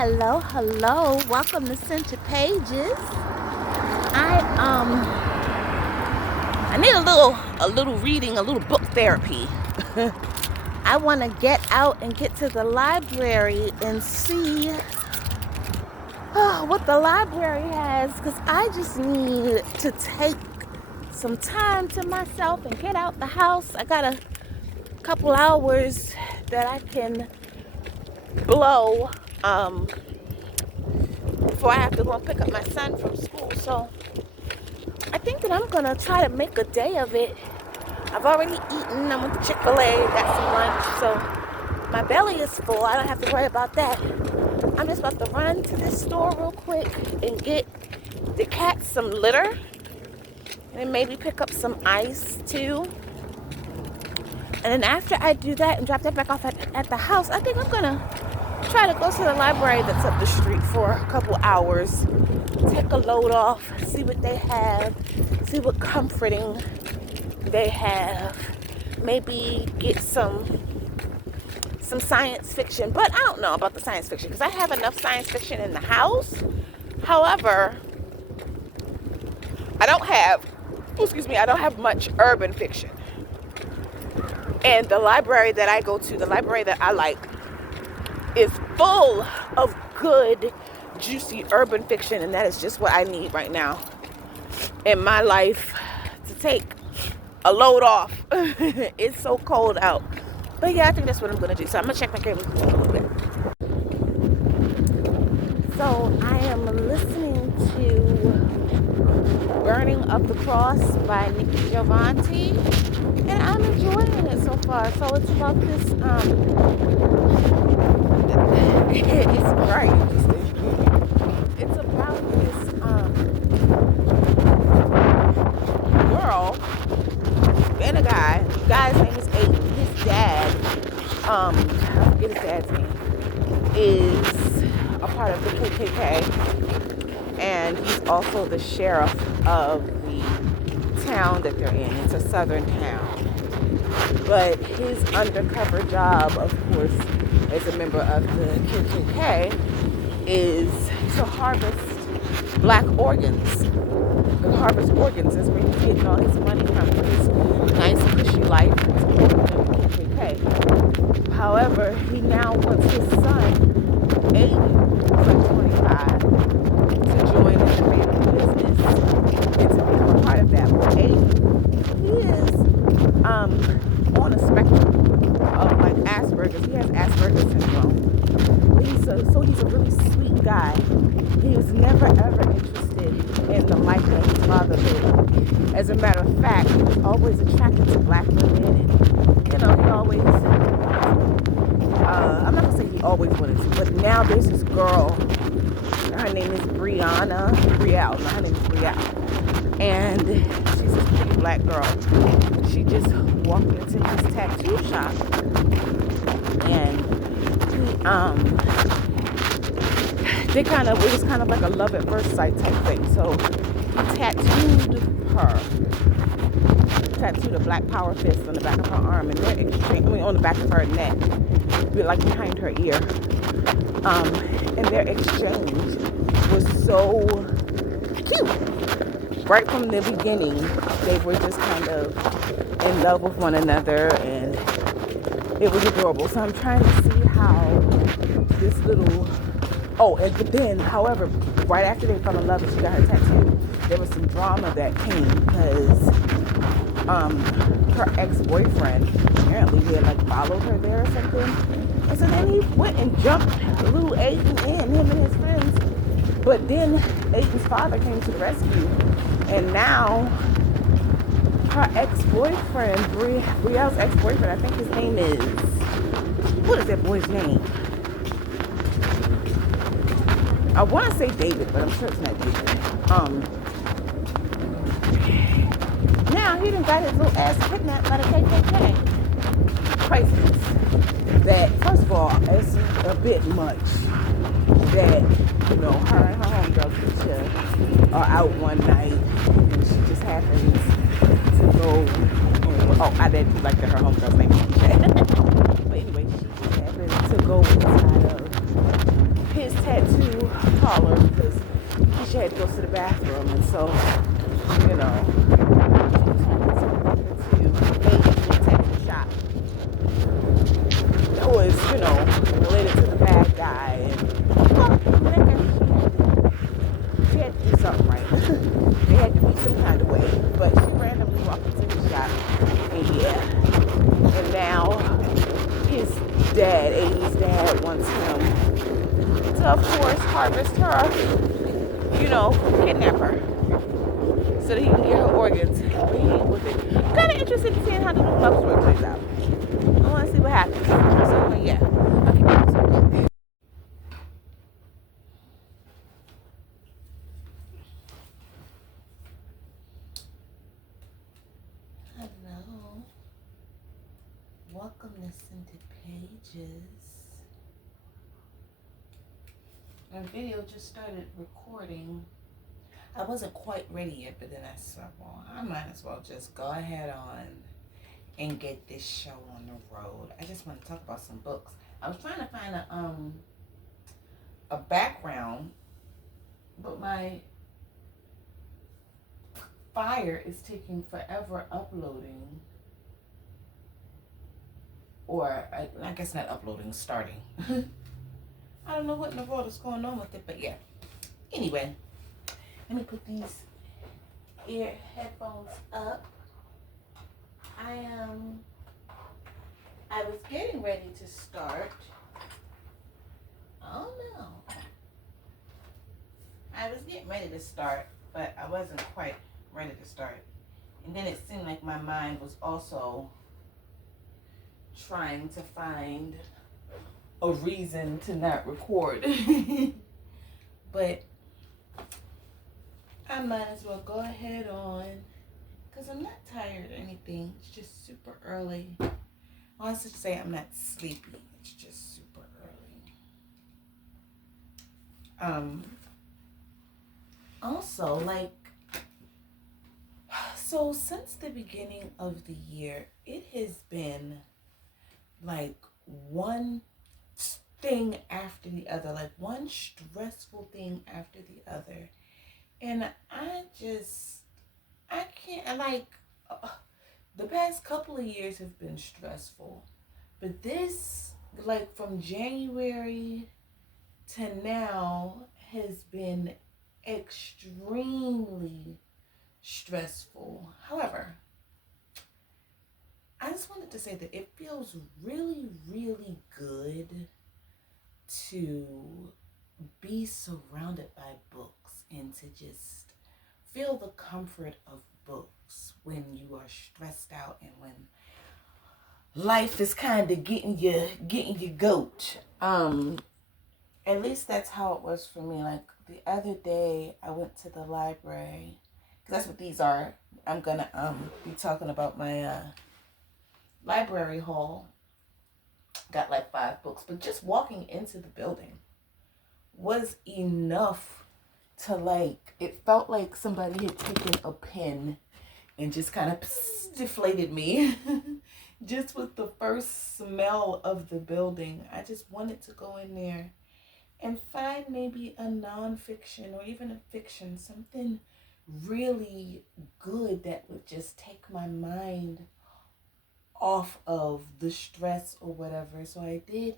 Hello, hello. Welcome to Center Pages. I need a little reading, a little book therapy. I want to get out and get to the library and see what the library has, because I just need to take some time to myself and get out the house. I got a couple hours that I can blow before I have to go and pick up my son from school. So I think that I'm gonna try to make a day of it. I've already eaten. I went to Chick-fil-A, got some lunch, so my belly is full. I don't have to worry about that. I'm just about to run to this store real quick and get the cat some litter, and then maybe pick up some ice too. And then after I do that and drop that back off at the house, I think I'm gonna try to go to the library that's up the street for a couple hours, take a load off, see what they have, see what comforting they have, maybe get some science fiction. But I don't know about the science fiction because I have enough science fiction in the house. However, I don't have much urban fiction. And the library that I go to, the library that I like, is full of good, juicy urban fiction, and that is just what I need right now in my life to take a load off. It's so cold out. But yeah, I think that's what I'm gonna do. So I'm gonna check my game a little bit. So I am listening to Burning of the Cross by Nikki Giovanni, and I'm enjoying it so far. So it's about this it's very interesting. It's about this girl and a guy. The guy's name is Aiden. His dad, I forget his dad's name, is a part of the KKK, and he's also the sheriff of the town that they're in. It's a southern town. But his undercover job, of course, as a member of the KKK, is to harvest black organs. And harvest organs is where he's getting all his money from for his nice, cushy life and supporting the KKK. However, he now wants his son, Aiden, who's like 25, to join in the freedom business and to become a part of that. But Aiden, he is on a spectrum of like Asperger's. He has Asperger's syndrome. He's a really sweet guy. He was never ever interested in the life that his father lived. As a matter of fact, he was always attracted to black women, and he always I'm not gonna say he always wanted to, but now there's this girl. Her name is Brielle. Her name is Brielle, and she's this pretty black girl. She just walked into his tattoo shop, and it was kind of like a love at first sight type thing. So he tattooed a black power fist on the back of her arm, and on the back of her neck, like behind her ear. And their exchange was so cute. Right from the beginning, they were just kind of in love with one another, and it was adorable. So I'm trying to see how this little... but then, however, right after they fell in love and she got her tattoo, there was some drama that came because her ex-boyfriend apparently had followed her there or something. And so then he went and jumped little Aiden in, him and his friends. But then Aiden's father came to the rescue, and now her ex-boyfriend, Brielle's ex-boyfriend, I think his name is... What is that boy's name? I want to say David, but I'm sure it's not David. Now he done got his little ass kidnapped by the KKK. Craziness. That, first of all, it's a bit much that, her and her homegirl Keisha are out one night, and she just happens to go... I didn't like that her homegirl's name was Keisha. But anyway, she just happens to go inside of his taller because Keisha had to go to the bathroom, and so, you know, she was talking to Aiden in the Texas shop. That was, you know, related to the bad guy, and well, she had to do something right. They had to be some kind of way, but she randomly walked into his shop, and yeah, and now his dad, Aiden's dad, wants him to, of course, harvest her, you know, kidnap her, so that he can get her organs. With it. I'm kind of interested in seeing how the new love story plays out. I want to see what happens. So yeah, I'll keep you posted. Hello, welcome to Scented Pages. My video just started recording. I wasn't quite ready yet, but then I said, well, I might as well just go ahead on and get this show on the road. I just want to talk about some books. I was trying to find a background, but my Fire is taking forever uploading. Or, I guess not uploading, starting. I don't know what in the world is going on with it, but yeah. Anyway, let me put these headphones up. I was getting ready to start. Oh no. I was getting ready to start, but I wasn't quite ready to start. And then it seemed like my mind was also trying to find a reason to not record. But I might as well go ahead on, because I'm not tired or anything. It's just super early. I should say I'm not sleepy. It's just super early. Also, like, so since the beginning of the year, it has been like one thing after the other, like one stressful thing after the other. And I can't, like, the past couple of years have been stressful. But this, like, from January to now has been extremely stressful. However, I just wanted to say that it feels really, really good to be surrounded by books and to just feel the comfort of books when you are stressed out and when life is kind of getting you goat. At least that's how it was for me. Like the other day, I went to the library because that's what these are. I'm gonna be talking about my library haul. Got like 5 books, but just walking into the building was enough to, like, it felt like somebody had taken a pen and just kind of deflated me. Just with the first smell of the building, I just wanted to go in there and find maybe a nonfiction or even a fiction, something really good that would just take my mind off of the stress or whatever. So I did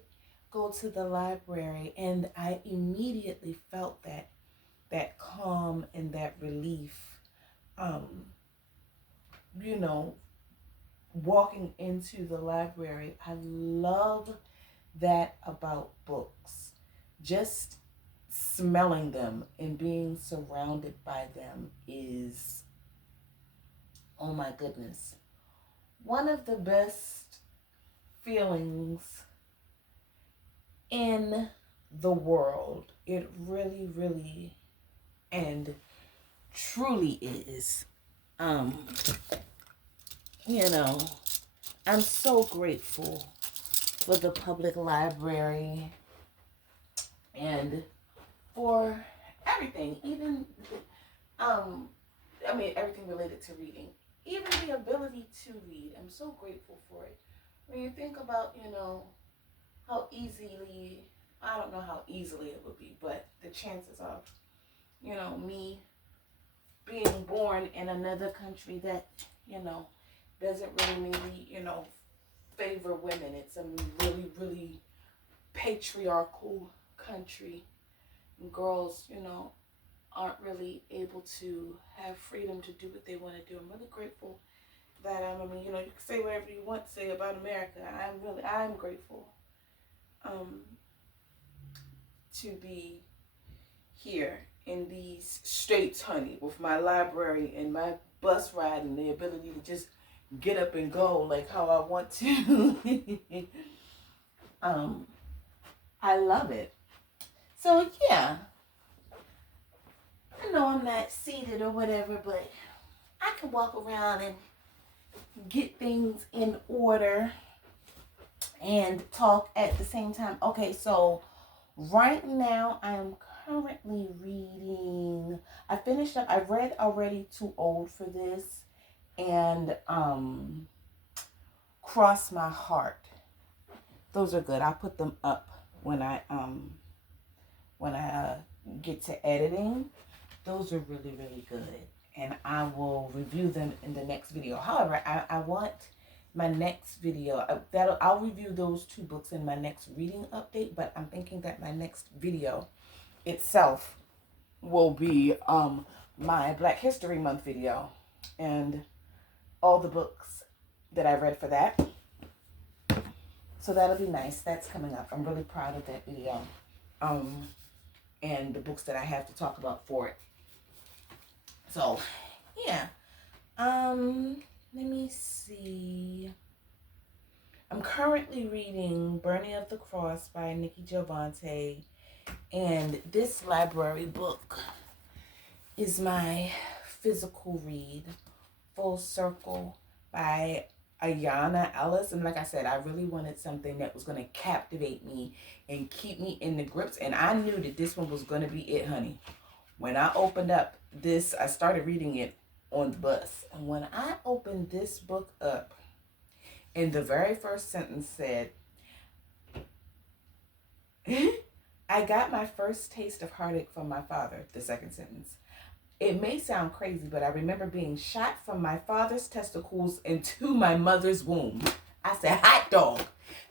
go to the library, and I immediately felt that calm and that relief. You know, walking into the library, I love that about books. Just smelling them and being surrounded by them is, oh my goodness, one of the best feelings in the world. It really, really and truly is. You know, I'm so grateful for the public library and for everything, even everything related to reading, even the ability to read. I'm so grateful for it. When you think about, how easily I don't know how easily it would be, but the chances of, me being born in another country that, doesn't really maybe, favor women. It's a really, really patriarchal country. And girls, aren't really able to have freedom to do what they want to do. I'm really grateful that you can say whatever you want to say about America. I'm grateful to be here in these states, honey, with my library and my bus ride and the ability to just get up and go like how I want to. I love it. So yeah, I know I'm not seated or whatever, but I can walk around and get things in order and talk at the same time. Okay, so right now I am currently reading. I've read already Too Old for This and Cross My Heart. Those are good. I'll put them up when I get to editing. Those are really, really good. And I will review them in the next video. However, I want my next video, I'll review those two books in my next reading update, but I'm thinking that my next video itself will be my Black History Month video and all the books that I read for that. So that'll be nice. That's coming up. I'm really proud of that video. And the books that I have to talk about for it. So, yeah. Let me see. I'm currently reading Burning of the Cross by Nikki Giovanni. And this library book is my physical read, Full Circle by Ayana Ellis. And like I said, I really wanted something that was going to captivate me and keep me in the grips. And I knew that this one was going to be it, honey. When I opened up this, I started reading it on the bus. And when I opened this book up, and the very first sentence said, I got my first taste of heartache from my father, the second sentence. It may sound crazy, but I remember being shot from my father's testicles into my mother's womb. I said, hot dog.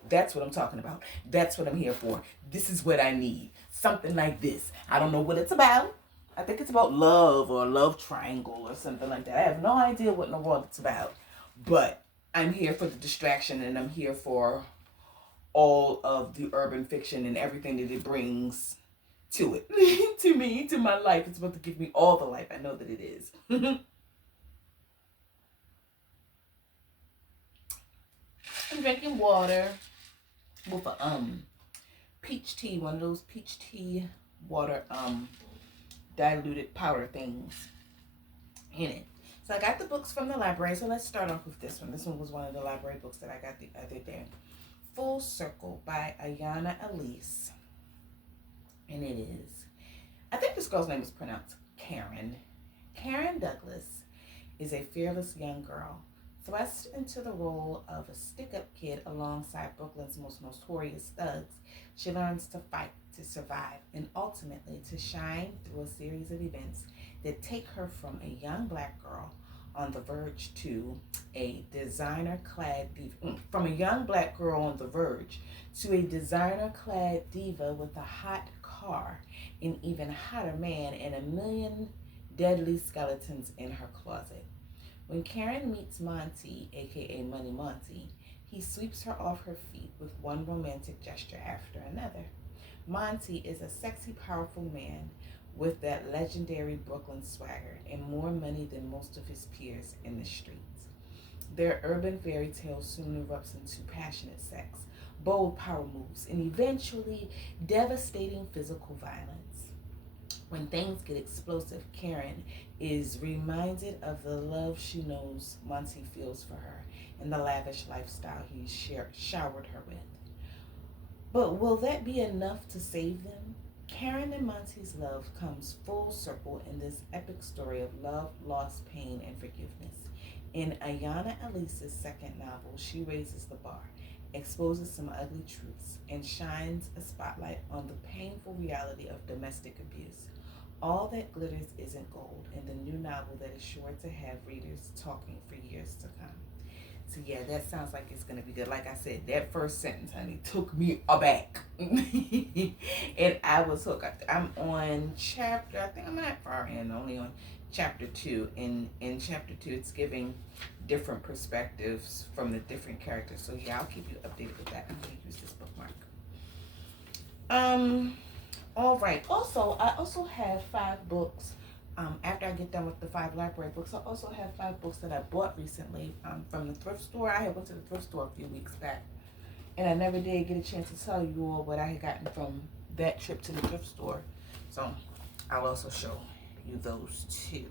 That's what I'm talking about. That's what I'm here for. This is what I need. Something like this. I don't know what it's about. I think it's about love or a love triangle or something like that. I have no idea what in the world it's about. But I'm here for the distraction, and I'm here for all of the urban fiction and everything that it brings to it. To me, to my life. It's about to give me all the life. I know that it is. I'm drinking water with a peach tea, one of those peach tea water diluted powder things in it. So I got the books from the library. So let's start off with this one. This one was one of the library books that I got the other day. Full Circle by Ayana Ellis. And it is, I think this girl's name is pronounced Karen. Karen Douglas is a fearless young girl thrust into the role of a stick-up kid alongside Brooklyn's most notorious thugs. She learns to fight, to survive, and ultimately to shine through a series of events that take her from a young black girl on the verge to a designer-clad diva. From a young black girl on the verge to a designer-clad diva with a hot car, an even hotter man, and a million deadly skeletons in her closet. When Karen meets Monty, aka Money Monty, he sweeps her off her feet with one romantic gesture after another. Monty is a sexy, powerful man with that legendary Brooklyn swagger and more money than most of his peers in the streets. Their urban fairy tale soon erupts into passionate sex, bold power moves, and eventually devastating physical violence. When things get explosive, Karen is reminded of the love she knows Monty feels for her and the lavish lifestyle he's showered her with. But will that be enough to save them? Karen and Monty's love comes full circle in this epic story of love, loss, pain, and forgiveness. In Ayana Ellis's second novel, she raises the bar, exposes some ugly truths, and shines a spotlight on the painful reality of domestic abuse. All that glitters isn't gold, in the new novel that is sure to have readers talking for years to come. So yeah, that sounds like it's gonna be good. Like I said, that first sentence, honey, took me aback, and I was hooked. I'm on chapter. I think I'm not far in. Only on chapter 2. In chapter 2, it's giving different perspectives from the different characters. So yeah, I'll keep you updated with that. I'm gonna use this bookmark. Um. All right. Also, I also have 5 books. After I get done with the 5 library books, I also have 5 books that I bought recently from the thrift store. I had went to the thrift store a few weeks back, and I never did get a chance to tell you all what I had gotten from that trip to the thrift store. So I'll also show you those too.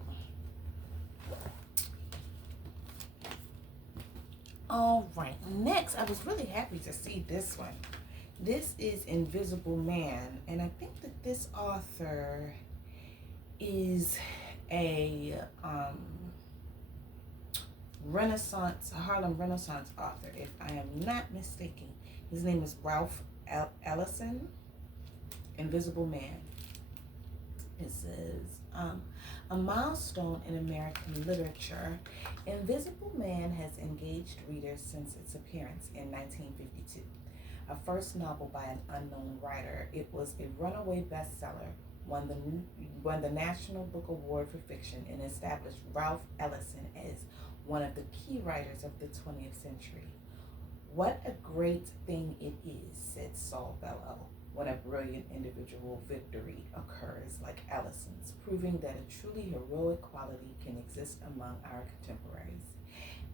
All right. Next, I was really happy to see this one. This is Invisible Man, and I think that this author is a Harlem Renaissance author, if I am not mistaken. His name is Ralph Ellison. Invisible Man. It says, a milestone in American literature, Invisible Man has engaged readers since its appearance in 1952. A first novel by an unknown writer, it was a runaway bestseller, won the National Book Award for Fiction, and established Ralph Ellison as one of the key writers of the 20th century. What a great thing it is, said Saul Bellow, when a brilliant individual victory occurs like Ellison's, proving that a truly heroic quality can exist among our contemporaries.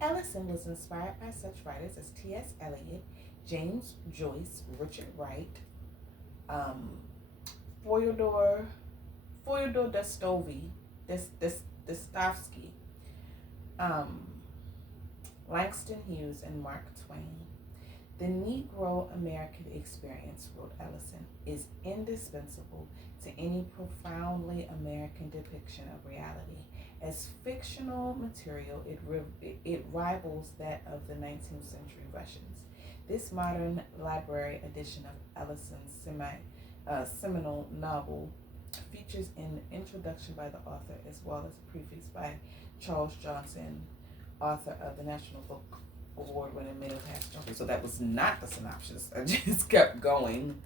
Ellison was inspired by such writers as T.S. Eliot, James Joyce, Richard Wright, Fyodor Dostoevsky, Langston Hughes, and Mark Twain. The Negro American experience, wrote Ellison, is indispensable to any profoundly American depiction of reality. As fictional material, it rivals that of the 19th century Russians. This modern library edition of Ellison's seminal novel features an introduction by the author as well as a preface by Charles Johnson, author of the National Book Award-winning Middle Past Junkie. So that was not the synopsis. I just kept going.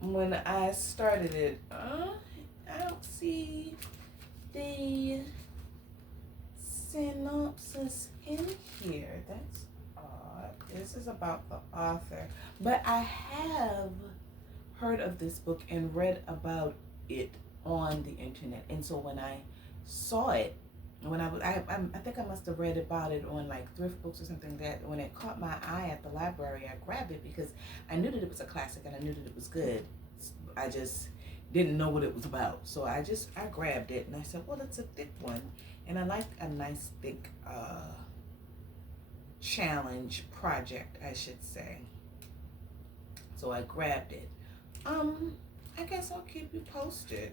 When I started it, I don't see the synopsis in here. That's odd. This is about the author, but I have heard of this book and read about it on the internet. And so when I saw it, I think I must have read about it on like thrift books or something, that when it caught my eye at the library, I grabbed it because I knew that it was a classic and I knew that it was good. I just didn't know what it was about. So I grabbed it and I said, well, it's a thick one. And I like a nice thick challenge project, I should say. So I grabbed it. I guess I'll keep you posted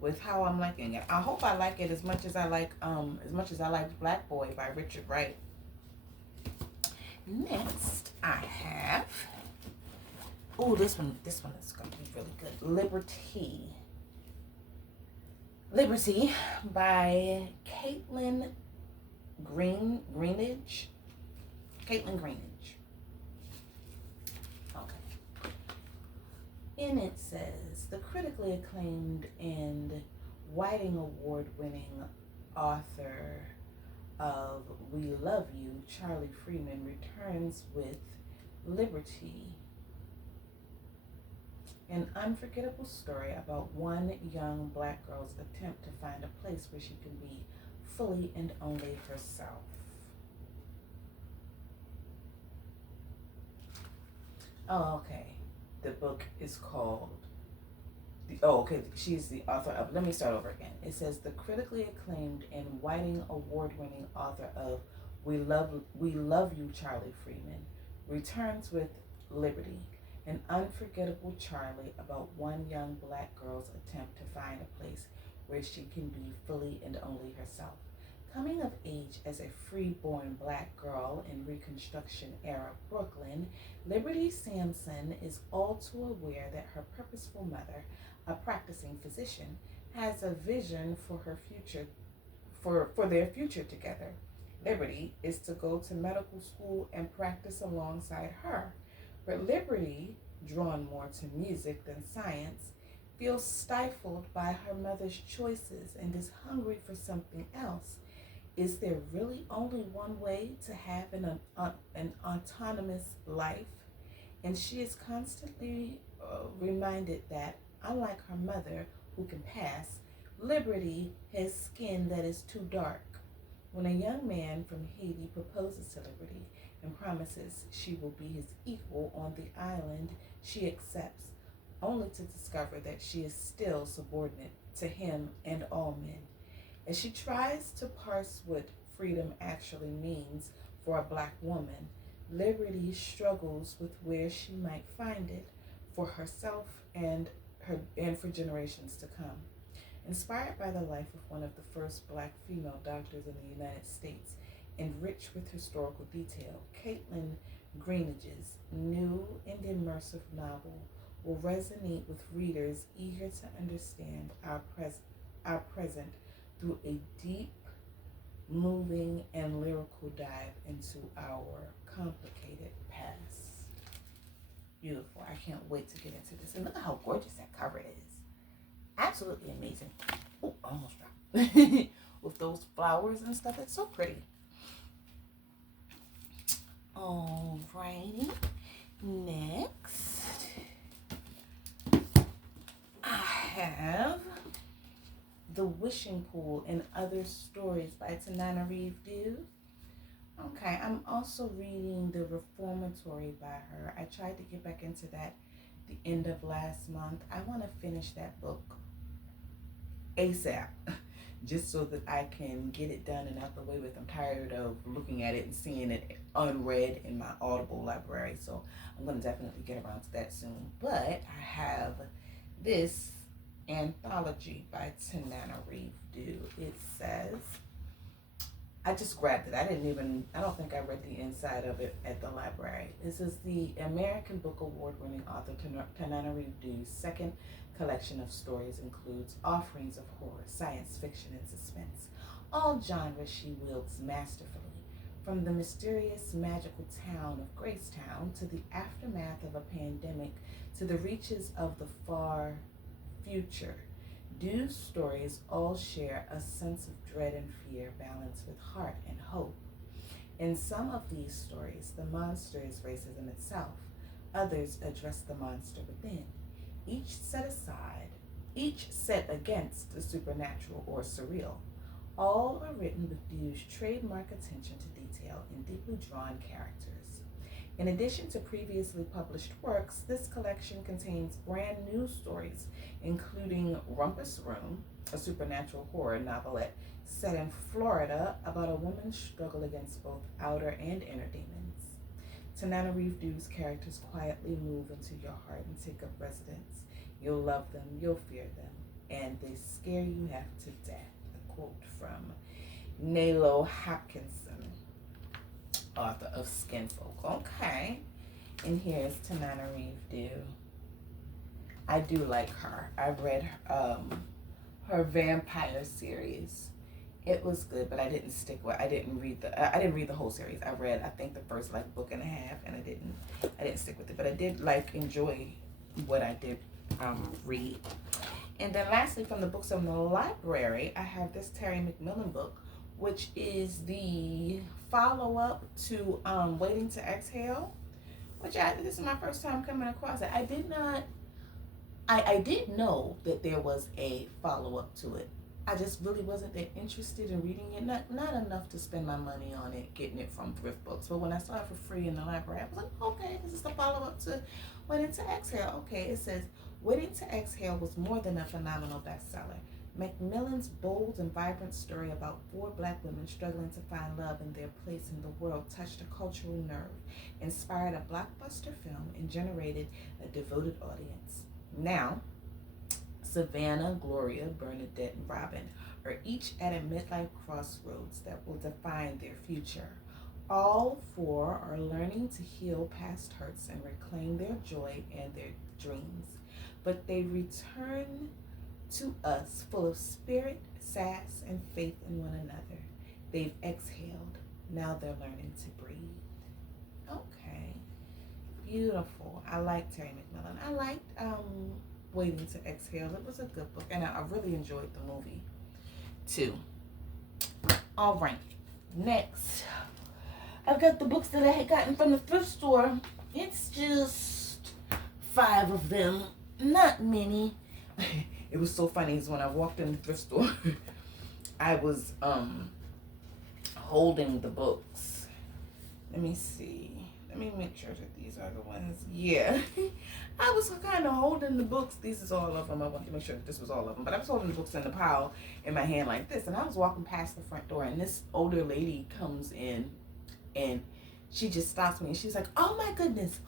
with how I'm liking it. I hope I like it as much as I liked Black Boy by Richard Wright. Next, I have this one is gonna be really good. Liberty by Caitlin Greenidge. And it says, the critically acclaimed and Whiting Award-winning author of We Love You, Charlie Freeman, returns with Liberty, an unforgettable story about one young Black girl's attempt to find a place where she can be fully and only herself. Oh, okay. The book is called she's the author of, let me start over again. It says, the critically acclaimed and Whiting Award-winning author of We Love You, Charlie Freeman, returns with Liberty, an unforgettable Charlie about one young Black girl's attempt to find a place where she can be fully and only herself. Coming of age as a free-born black girl in Reconstruction era Brooklyn, Liberty Sampson is all too aware that her purposeful mother, a practicing physician, has a vision for her future for their future together. Liberty is to go to medical school and practice alongside her. But Liberty, drawn more to music than science, feels stifled by her mother's choices and is hungry for something else. Is there really only one way to have an autonomous life? And she is constantly reminded that, unlike her mother, who can pass, Liberty has skin that is too dark. When a young man from Haiti proposes to Liberty and promises she will be his equal on the island, she accepts, only to discover that she is still subordinate to him and all men. As she tries to parse what freedom actually means for a black woman, Liberty struggles with where she might find it for herself and for generations to come. Inspired by the life of one of the first black female doctors in the United States and rich with historical detail, Caitlin Greenidge's new and immersive novel will resonate with readers eager to understand our present through a deep, moving, and lyrical dive into our complicated past. Beautiful. I can't wait to get into this. And look at how gorgeous that cover is. Absolutely amazing. Oh, almost dropped. With those flowers and stuff, it's so pretty. Alrighty. Next, I have The Wishing Pool and Other Stories by Tananarive Due. Okay, I'm also reading The Reformatory by her. I tried to get back into that the end of last month. I want to finish that book ASAP, just so that I can get it done and out the way with. I'm tired of looking at it and seeing it unread in my Audible library, so I'm going to definitely get around to that soon. But I have this anthology by Tananarive Due. It says, I just grabbed it. I don't think I read the inside of it at the library. This is the American Book Award winning author Tananarive Due's second collection of stories. Includes offerings of horror, science fiction, and suspense. All genres she wields masterfully. From the mysterious, magical town of Gracetown to the aftermath of a pandemic to the reaches of the far future, Due's stories all share a sense of dread and fear balanced with heart and hope. In some of these stories, the monster is racism itself. Others address the monster within. Each set against the supernatural or surreal. All are written with Due's trademark attention to detail and deeply drawn characters. In addition to previously published works, this collection contains brand new stories, including Rumpus Room, a supernatural horror novelette set in Florida about a woman's struggle against both outer and inner demons. Tananarive Due's characters quietly move into your heart and take up residence. You'll love them, you'll fear them, and they scare you half to death. A quote from Nalo Hopkinson, author of Skinfolk. Okay, and here's Tananarive Due. I do like her. I've read her vampire series. It was good, but I didn't read the whole series. I read, I think, the first book and a half, and I didn't stick with it. But I did enjoy what I did read. And then lastly, from the books on the library, I have this Terry McMillan book, which is the follow-up to Waiting to Exhale, which this is my first time coming across it. I did know that there was a follow-up to it. I just really wasn't that interested in reading it. Not enough to spend my money on it, getting it from thrift books. But when I saw it for free in the library, I was like, okay, this is the follow-up to Waiting to Exhale. Okay, it says, Waiting to Exhale was more than a phenomenal bestseller. McMillan's bold and vibrant story about 4 black women struggling to find love and their place in the world touched a cultural nerve, inspired a blockbuster film, and generated a devoted audience. Now, Savannah, Gloria, Bernadette, and Robin are each at a midlife crossroads that will define their future. All four are learning to heal past hurts and reclaim their joy and their dreams. But they return to us full of spirit, sass, and faith in one another. They've exhaled. Now they're learning to breathe. Okay. Beautiful. I like Terry McMillan. I liked Waiting to Exhale. It was a good book, and I really enjoyed the movie too. All right. Next, I've got the books that I had gotten from the thrift store. It's just 5 of them. Not many. It was so funny is when I walked in the thrift store, I was holding the books. Let me see. Let me make sure that these are the ones. Yeah. I was kind of holding the books. These is all of them. I wanted to make sure that this was all of them. But I was holding the books in the pile in my hand like this. And I was walking past the front door. And this older lady comes in. And she just stops me. And she's like, oh my goodness.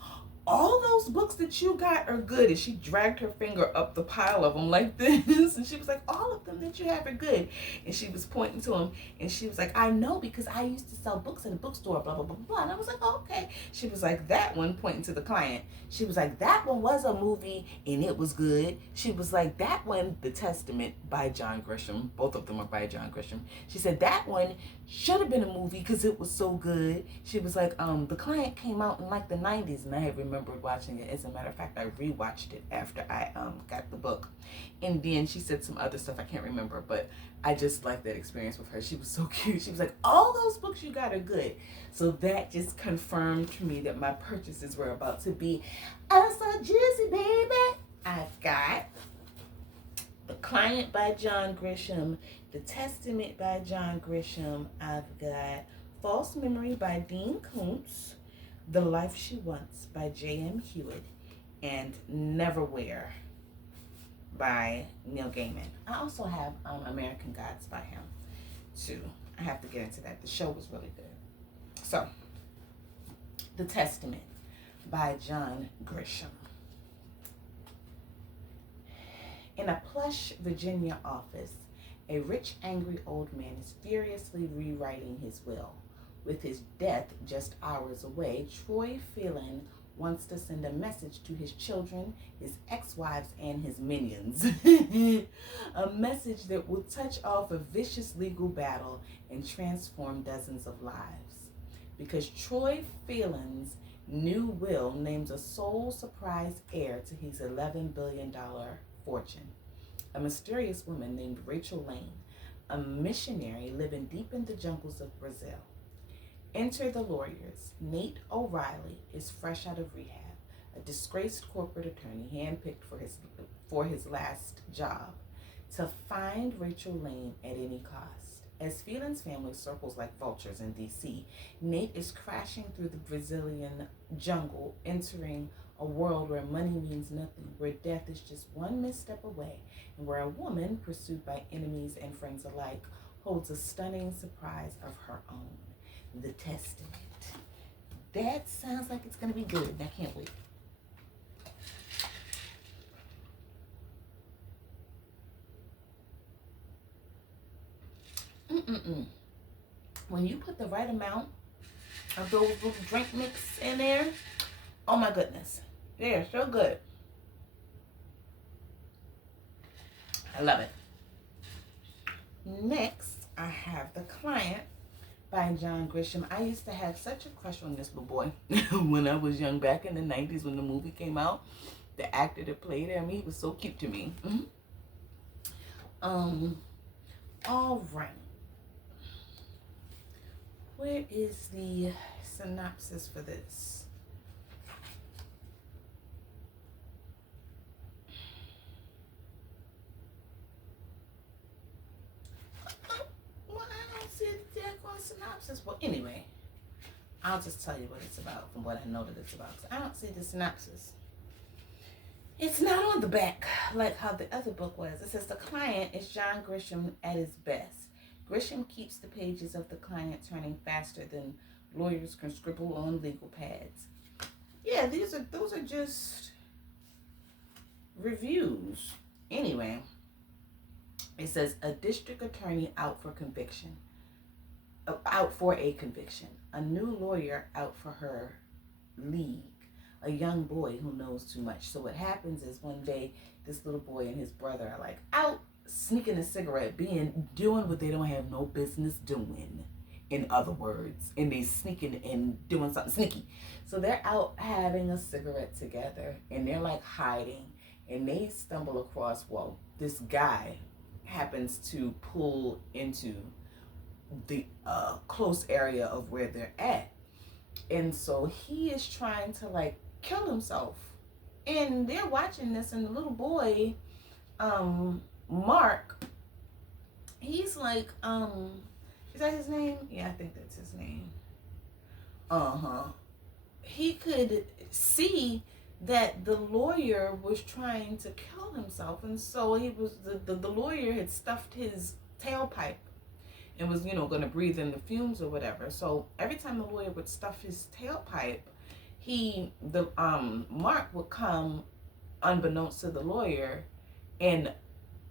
All those books that you got are good. And she dragged her finger up the pile of them like this. And she was like, all of them that you have are good. And she was pointing to them. And she was like, I know because I used to sell books in a bookstore, blah, blah, blah, blah. And I was like, oh, okay. She was like, that one, pointing to the client. She was like, that one was a movie and it was good. She was like, that one, The Testament by John Grisham. Both of them are by John Grisham. She said, that one should have been a movie because it was so good. She was like, The Client came out in like the 90s and I had remembered watching it. As a matter of fact, I rewatched it after I got the book. And then she said some other stuff I can't remember, but I just liked that experience with her. She was so cute. She was like, all those books you got are good. So that just confirmed to me that my purchases were about to be so juicy, baby. I've got The Client by John Grisham, The Testament by John Grisham. I've got False Memory by Dean Koontz, The Life She Wants by J.M. Hewitt, and Neverwhere by Neil Gaiman. I also have American Gods by him too. I have to get into that. The show was really good. So, The Testament by John Grisham. In a plush Virginia office, a rich, angry old man is furiously rewriting his will. With his death just hours away, Troy Phelan wants to send a message to his children, his ex-wives, and his minions. A message that will touch off a vicious legal battle and transform dozens of lives. Because Troy Phelan's new will names a sole surprise heir to his $11 billion fortune. A mysterious woman named Rachel Lane, a missionary living deep in the jungles of Brazil. Enter the lawyers. Nate O'Reilly is fresh out of rehab, a disgraced corporate attorney handpicked for his last job, to find Rachel Lane at any cost. As Phelan's family circles like vultures in D.C., Nate is crashing through the Brazilian jungle, entering a world where money means nothing, where death is just one misstep away, and where a woman, pursued by enemies and friends alike, holds a stunning surprise of her own. The Testament. That sounds like it's going to be good. I can't wait. When you put the right amount of those little drink mix in there, oh my goodness. They're so good. I love it. Next, I have The Client by John Grisham. I used to have such a crush on this little boy when I was young, back in the 90s when the movie came out. The actor that played him, he was so cute to me. All right. Where is the synopsis for this? Well, I don't see the daggone synopsis. Well, anyway, I'll just tell you what it's about from what I know that it's about. I don't see the synopsis. It's not on the back like how the other book was. It says The Client is John Grisham at his best. Grisham keeps the pages of The Client turning faster than lawyers can scribble on legal pads. Yeah, those are just reviews. Anyway, It says a district attorney out for conviction, out for a conviction, a new lawyer out for her league, a young boy who knows too much. So what happens is one day this little boy and his brother are like out sneaking a cigarette, doing what they don't have no business doing, in other words, and they sneaking and doing something sneaky. So they're out having a cigarette together and they're like hiding, and they stumble across, well, this guy happens to pull into the close area of where they're at, and so he is trying to like kill himself, and they're watching this, and the little boy, Mark, he's like, is that his name? Yeah, I think that's his name. He could see that the lawyer was trying to kill himself, and so he was the lawyer had stuffed his tailpipe and was, going to breathe in the fumes or whatever. So every time the lawyer would stuff his tailpipe, Mark would come unbeknownst to the lawyer and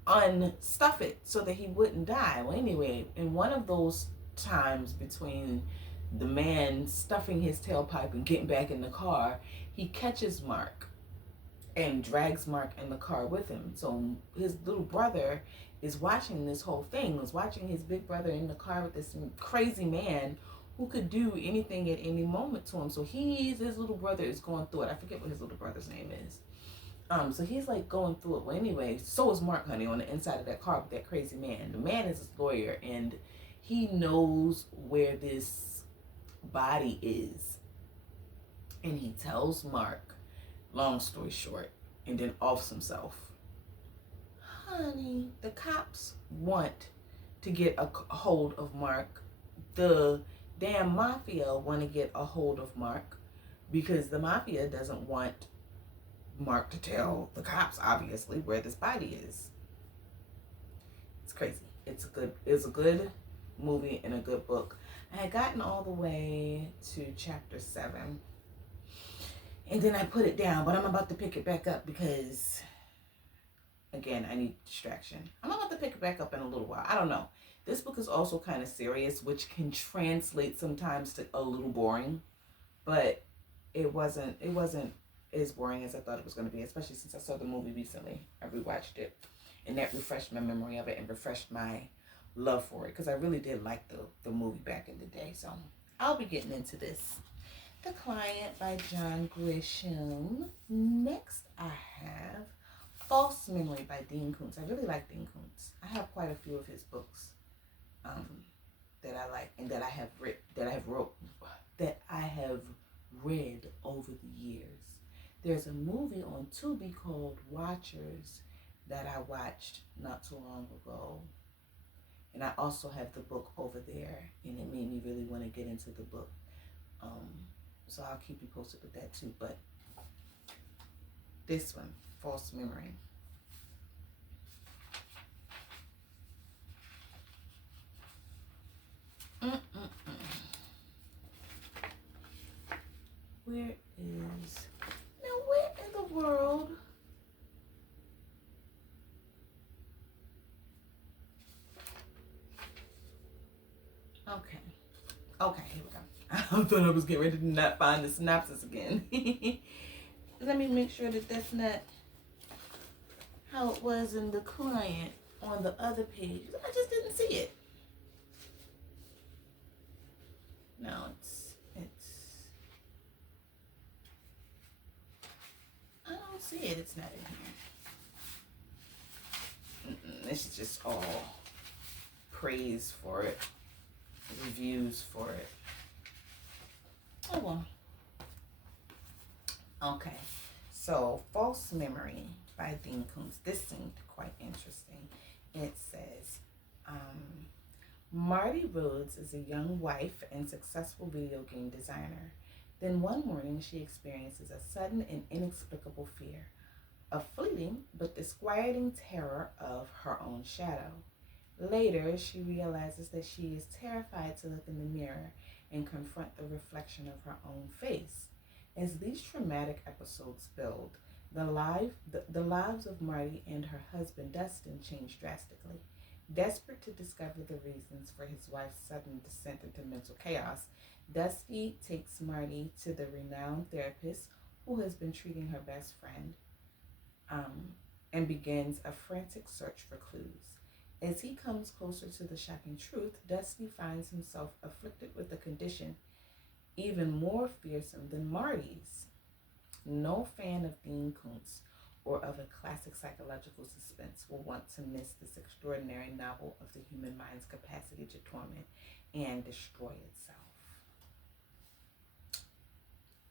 unstuff it so that he wouldn't die. Well, anyway, in one of those times between the man stuffing his tailpipe and getting back in the car, he catches Mark and drags Mark in the car with him. So his little brother is watching this whole thing, was watching his big brother in the car with this crazy man who could do anything at any moment to him. So his little brother is going through it. I forget what his little brother's name is. So he's like going through it. Well, anyway, so is Mark, honey, on the inside of that car with that crazy man. The man is his lawyer, and he knows where this body is. And he tells Mark, long story short, and then offs himself. Honey, the cops want to get a hold of Mark. The damn mafia want to get a hold of Mark because the mafia doesn't want Mark to tell the cops, obviously, where this body is. It's crazy. It's a good movie and a good book. I had gotten all the way to chapter 7, and then I put it down, but I'm about to pick it back up because, again, I need distraction. I'm about to pick it back up in a little while. I don't know. This book is also kind of serious, which can translate sometimes to a little boring, but it wasn't as boring as I thought it was going to be, especially since I saw the movie recently. I rewatched it, and that refreshed my memory of it and refreshed my love for it, because I really did like the movie back in the day. So I'll be getting into this. The Client by John Grisham. Next I have False Memory by Dean Koontz. I really like Dean Koontz. I have quite a few of his books that I like and that I have read over the years. There's a movie on Tubi called Watchers that I watched not too long ago. And I also have the book over there, and it made me really want to get into the book. So I'll keep you posted with that too. But this one, False Memory. Where in the world? Okay, here we go. I thought I was getting ready to not find the synopsis again. Let me make sure that that's not how it was in The Client on the other page. I just didn't see it. No, it's I don't see it. It's not in here. It's just all praise for it, reviews for it. Oh well. Okay, so False Memory by Dean Koontz. This seemed quite interesting. It says, Marty Rhodes is a young wife and successful video game designer. Then one morning she experiences a sudden and inexplicable fear, a fleeting but disquieting terror of her own shadow. Later, she realizes that she is terrified to look in the mirror and confront the reflection of her own face. As these traumatic episodes build, the lives of Marty and her husband Dustin change drastically. Desperate to discover the reasons for his wife's sudden descent into mental chaos, Dusty takes Marty to the renowned therapist who has been treating her best friend, um, and begins a frantic search for clues. As he comes closer to the shocking truth, Dusty finds himself afflicted with a condition even more fearsome than Marty's. No fan of Dean Koontz or of a classic psychological suspense will want to miss this extraordinary novel of the human mind's capacity to torment and destroy itself.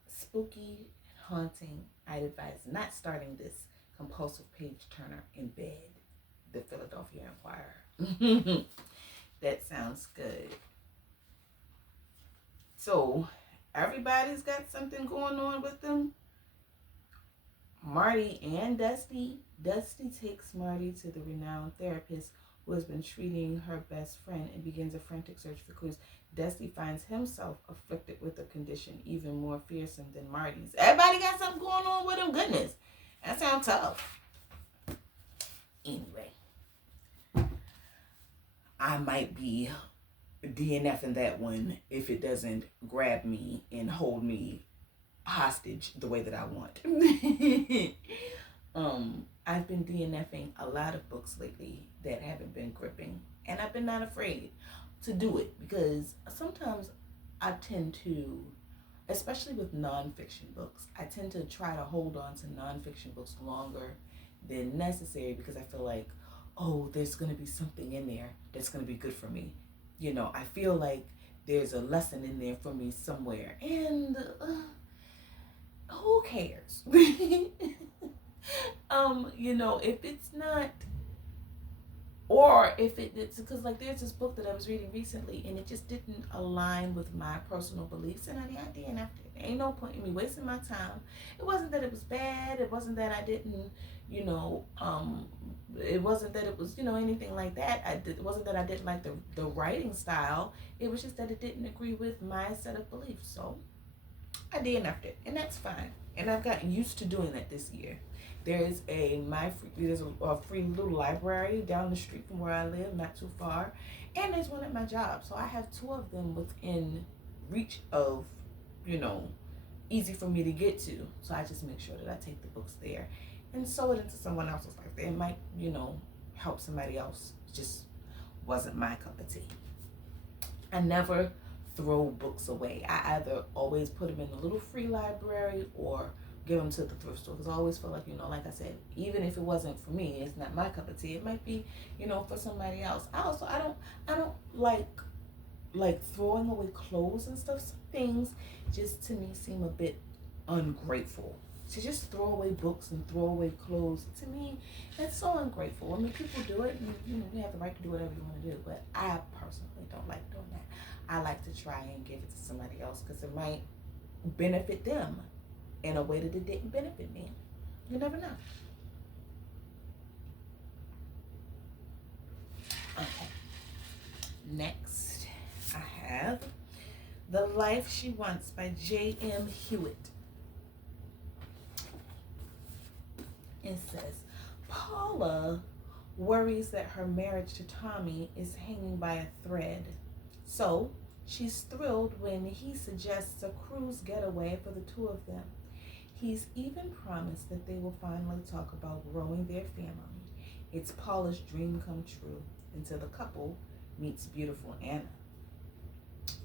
Spooky, haunting, I'd advise not starting this compulsive page turner in bed. The Philadelphia Inquirer. That sounds good. So, everybody's got something going on with them. Marty and Dusty. Dusty takes Marty to the renowned therapist who has been treating her best friend and begins a frantic search for clues. Dusty finds himself afflicted with a condition even more fearsome than Marty's. Everybody got something going on with them. Goodness, that sounds tough. Anyway, I might be DNFing that one if it doesn't grab me and hold me hostage the way that I want. I've been DNFing a lot of books lately that haven't been gripping, and I've been not afraid to do it because sometimes I tend to, especially with nonfiction books, I tend to try to hold on to nonfiction books longer than necessary because I feel like, oh, there's going to be something in there that's going to be good for me. You know, I feel like there's a lesson in there for me somewhere, and who cares? You know, if it's not, or if it's because like there's this book that I was reading recently and it just didn't align with my personal beliefs, and I DNF'd it. Ain't no point in me wasting my time. It wasn't that it was bad. It wasn't that I didn't, you know, it wasn't that it was, you know, anything like that. It wasn't that I didn't like the writing style. It was just that it didn't agree with my set of beliefs. So I DNF'd it, and that's fine. And I've gotten used to doing that this year. There's a free little library down the street from where I live, not too far, and there's one at my job. So I have two of them within reach of, you know, easy for me to get to. So I just make sure that I take the books there and sew it into someone else's life. It might, you know, help somebody else. It just wasn't my cup of tea. I never throw books away. I either always put them in a little free library or give them to the thrift store, because I always feel like, you know, like I said, even if it wasn't for me, it's not my cup of tea. It might be, you know, for somebody else. I don't like throwing away clothes and stuff. Some things just to me seem a bit ungrateful. To just throw away books and throw away clothes, to me, that's so ungrateful. I mean, people do it, and you know, you have the right to do whatever you want to do, but I personally don't like doing that. I like to try and give it to somebody else because it might benefit them in a way that it didn't benefit me. You never know. Okay. Next, I have The Life She Wants by J.M. Hewitt. It says, Paula worries that her marriage to Tommy is hanging by a thread. So she's thrilled when he suggests a cruise getaway for the two of them. He's even promised that they will finally talk about growing their family. It's Paula's dream come true until the couple meets beautiful Anna.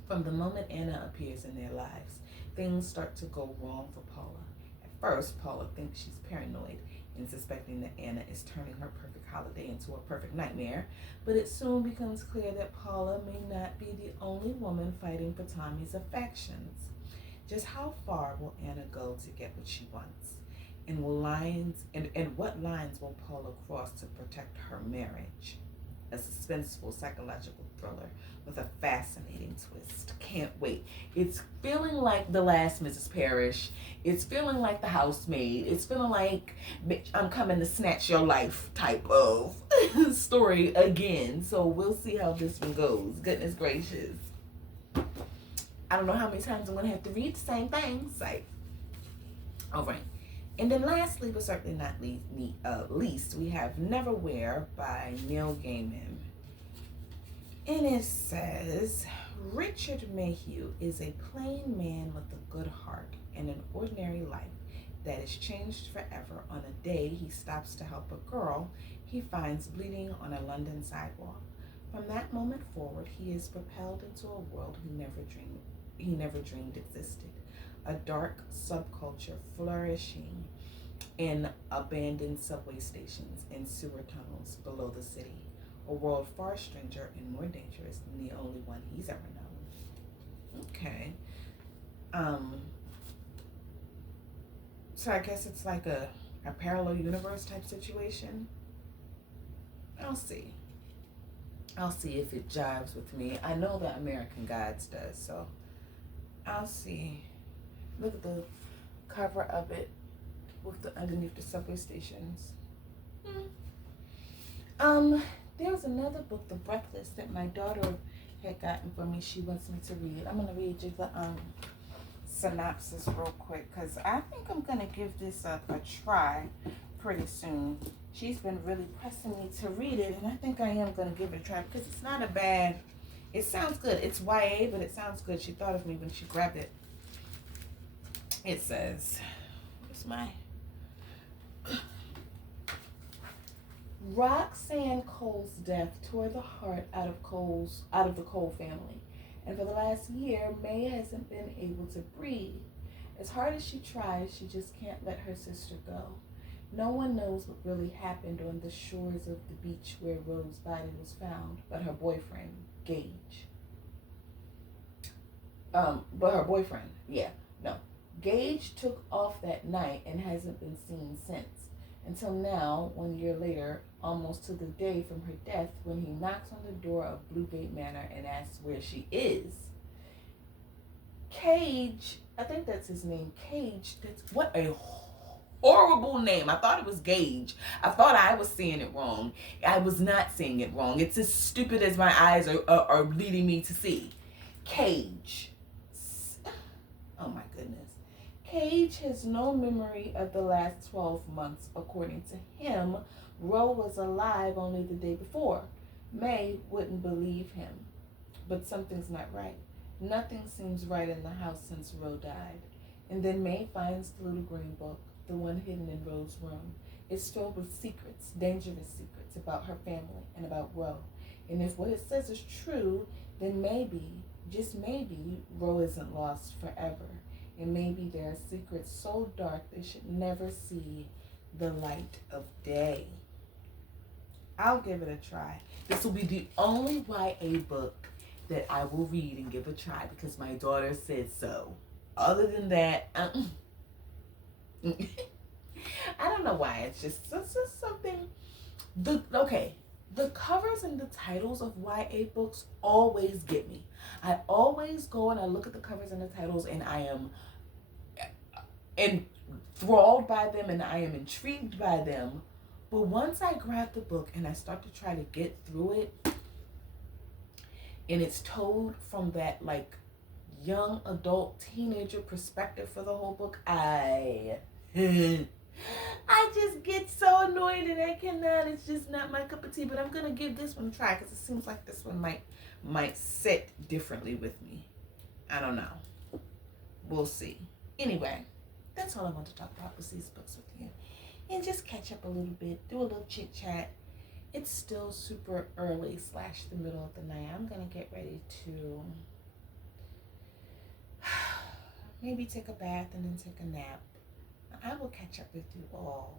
From the moment Anna appears in their lives, things start to go wrong for Paula. At first, Paula thinks she's paranoid in suspecting that Anna is turning her perfect holiday into a perfect nightmare, but it soon becomes clear that Paula may not be the only woman fighting for Tommy's affections. Just how far will Anna go to get what she wants? And what lines will Paula cross to protect her marriage? A suspenseful psychological thriller with a fascinating twist. Can't wait. It's feeling like The Last Mrs. Parrish. It's feeling like The Housemaid. It's feeling like I'm coming to snatch your life type of story again. So we'll see how this one goes. Goodness gracious. I don't know how many times I'm going to have to read the same thing. All right. And then lastly, but certainly not least, we have Neverwhere by Neil Gaiman. And it says, Richard Mayhew is a plain man with a good heart and an ordinary life that is changed forever on a day he stops to help a girl he finds bleeding on a London sidewalk. From that moment forward, he is propelled into a world he never dreamed existed. A dark subculture flourishing in abandoned subway stations and sewer tunnels below the city. A world far stranger and more dangerous than the only one he's ever known. Okay. So I guess it's like a parallel universe type situation. I'll see. I'll see if it jives with me. I know that American Gods does, so I'll see. Look at the cover of it with the underneath the subway stations. There was another book, The Breathless, that my daughter had gotten for me. She wants me to read. I'm gonna read you the synopsis real quick because I think I'm gonna give this a try pretty soon. She's been really pressing me to read it, and I think I am gonna give it a try because it's not a bad. It sounds good. It's YA, but it sounds good. She thought of me when she grabbed it. It says, "Where's my?" Roxanne Cole's death tore the heart out of the Cole family, and for the last year, May hasn't been able to breathe. As hard as she tries, she just can't let her sister go. No one knows what really happened on the shores of the beach where Rose's body was found, but her boyfriend, Gage. Gage took off that night and hasn't been seen since. Until now, 1 year later, almost to the day from her death, when he knocks on the door of Bluegate Manor and asks where she is. Cage, I think that's his name, Cage, what a horrible name. I thought it was Gage. I thought I was saying it wrong. I was not saying it wrong. It's as stupid as my eyes are leading me to see. Cage. Oh my goodness. Cage has no memory of the last 12 months. According to him, Roe was alive only the day before. May wouldn't believe him. But something's not right. Nothing seems right in the house since Roe died. And then May finds the little green book, the one hidden in Roe's room. It's filled with secrets, dangerous secrets about her family and about Roe. And if what it says is true, then maybe, just maybe, Roe isn't lost forever. And maybe there are secrets so dark they should never see the light of day. I'll give it a try. This will be the only YA book that I will read and give a try because my daughter said so. Other than that, I don't know why. It's just something. The covers and the titles of YA books always get me. I always go and I look at the covers and the titles and I am enthralled by them and I am intrigued by them. But once I grab the book and I start to try to get through it, and it's told from that like young adult teenager perspective for the whole book, I just get so annoyed and I cannot. It's just not my cup of tea. But I'm gonna give this one a try because it seems like this one might sit differently with me. I don't know. We'll see. Anyway, that's all I want to talk about with these books with you, and just catch up a little bit, do a little chit chat. It's still super early / the middle of the night. I'm gonna get ready to maybe take a bath and then take a nap. I will catch up with you all